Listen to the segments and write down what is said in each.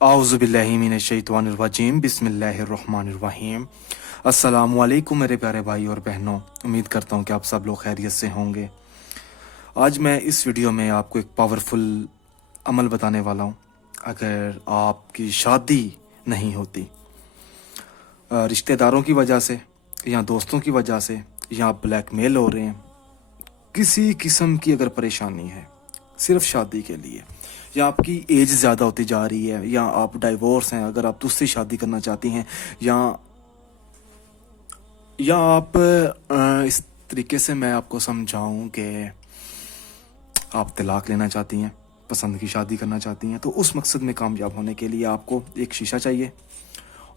आउज़ुबिल्लाहिमिनश्शैतानिर्रजीम बिस्मिल्लाहिर्रहमानिर्रहीम। अस्सलामुअलैकुम मेरे प्यारे भाई और बहनों, उम्मीद करता हूँ कि आप सब लोग खैरियत से होंगे। आज मैं इस वीडियो में आपको एक पावरफुल अमल बताने वाला हूँ। अगर आपकी शादी नहीं होती रिश्तेदारों की वजह से या दोस्तों की वजह से, या आप ब्लैकमेल हो रहे हैं, किसी किस्म की अगर परेशानी है सिर्फ शादी के लिए, या आपकी एज ज़्यादा होती जा रही है, या आप डाइवोर्स हैं, अगर आप दूसरी शादी करना चाहती हैं, या आप इस तरीके से मैं आपको समझाऊं कि आप तलाक लेना चाहती हैं, पसंद की शादी करना चाहती हैं, तो उस मकसद में कामयाब होने के लिए आपको एक शीशा चाहिए,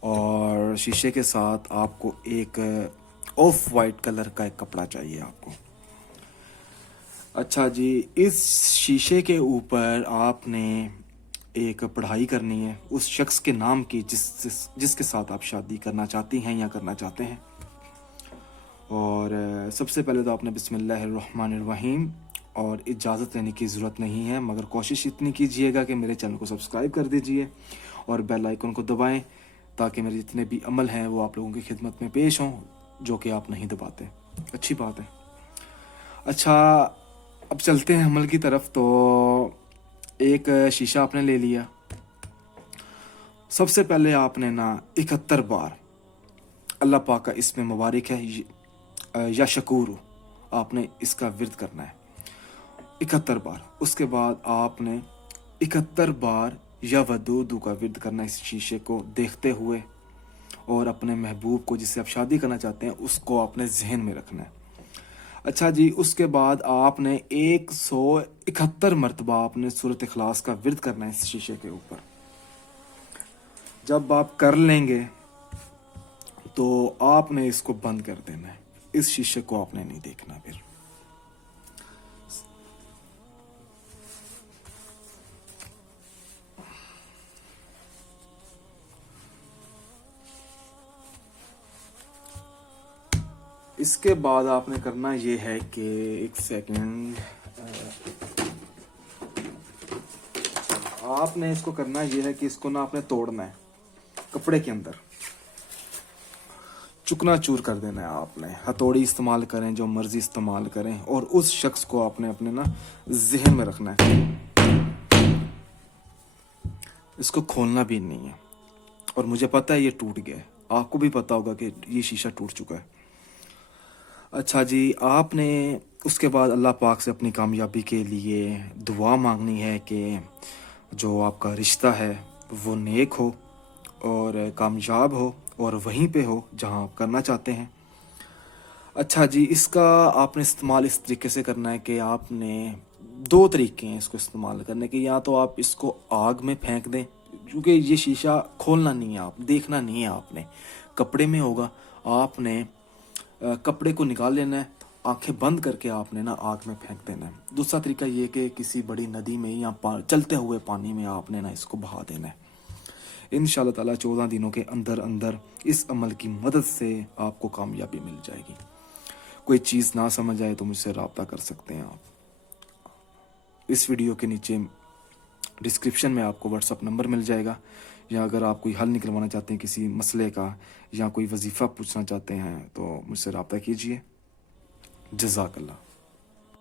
और शीशे के साथ आपको एक ऑफ वाइट कलर का एक कपड़ा चाहिए आपको। अच्छा जी, इस शीशे के ऊपर आपने एक पढ़ाई करनी है उस शख्स के नाम की जिसके साथ आप शादी करना चाहती हैं या करना चाहते हैं। और सबसे पहले तो आपने बिस्मिल्लाहिर्रहमानिर्रहीम और इजाज़त लेने की ज़रूरत नहीं है, मगर कोशिश इतनी कीजिएगा कि मेरे चैनल को सब्सक्राइब कर दीजिए और बेल आइकन को दबाएं, ताकि मेरे जितने भी अमल हैं वो आप लोगों की खिदमत में पेश हों, जो कि आप नहीं दबाते। अच्छी बात है। अच्छा, अब चलते हैं अमल की तरफ। तो एक शीशा आपने ले लिया। सबसे पहले आपने ना 71 बार अल्लाह पाक का इसमें मुबारक है या शकूर, आपने इसका विर्द करना है 71 बार। उसके बाद आपने 71 बार या वदूदू का विर्द करना है इस शीशे को देखते हुए, और अपने महबूब को जिससे आप शादी करना चाहते हैं उसको आपने जहन में रखना है। अच्छा जी, उसके बाद आपने 171 मरतबा आपने सूरत इखलास का विर्द करना है इस शीशे के ऊपर। जब आप कर लेंगे तो आपने इसको बंद कर देना है, इस शीशे को आपने नहीं देखना। फिर इसके बाद आपने करना ये है कि एक सेकंड, आपने इसको करना ये है कि इसको ना आपने तोड़ना है, कपड़े के अंदर चुकना चूर कर देना है। आपने हथौड़ी इस्तेमाल करें, जो मर्जी इस्तेमाल करें, और उस शख्स को आपने अपने ना जहन में रखना है, इसको खोलना भी नहीं है। और मुझे पता है ये टूट गया है, आपको भी पता होगा कि ये शीशा टूट चुका है। अच्छा जी, आपने उसके बाद अल्लाह पाक से अपनी कामयाबी के लिए दुआ मांगनी है कि जो आपका रिश्ता है वो नेक हो और कामयाब हो, और वहीं पे हो जहां आप करना चाहते हैं। अच्छा जी, इसका आपने इस्तेमाल इस तरीके से करना है कि आपने 2 तरीके हैं इसको इस्तेमाल करने के। या तो आप इसको आग में फेंक दें, क्योंकि ये शीशा खोलना नहीं है, आप देखना नहीं है, आपने कपड़े में होगा, आपने कपड़े को निकाल लेना है, आंखें बंद करके आपने ना आग में फेंक देना है। दूसरा तरीका ये कि किसी बड़ी नदी में या चलते हुए पानी में आपने ना इसको बहा देना है। इंशाअल्लाह ताला 14 दिनों के अंदर अंदर इस अमल की मदद से आपको कामयाबी मिल जाएगी। कोई चीज़ ना समझ आए तो मुझसे रब्ता कर सकते हैं आप। इस वीडियो के नीचे डिस्क्रिप्शन में आपको व्हाट्सअप नंबर मिल जाएगा, या अगर आप कोई हल निकलवाना चाहते हैं किसी मसले का, या कोई वजीफ़ा पूछना चाहते हैं, तो मुझसे रब्ता कीजिए। जज़ाकल्लाह।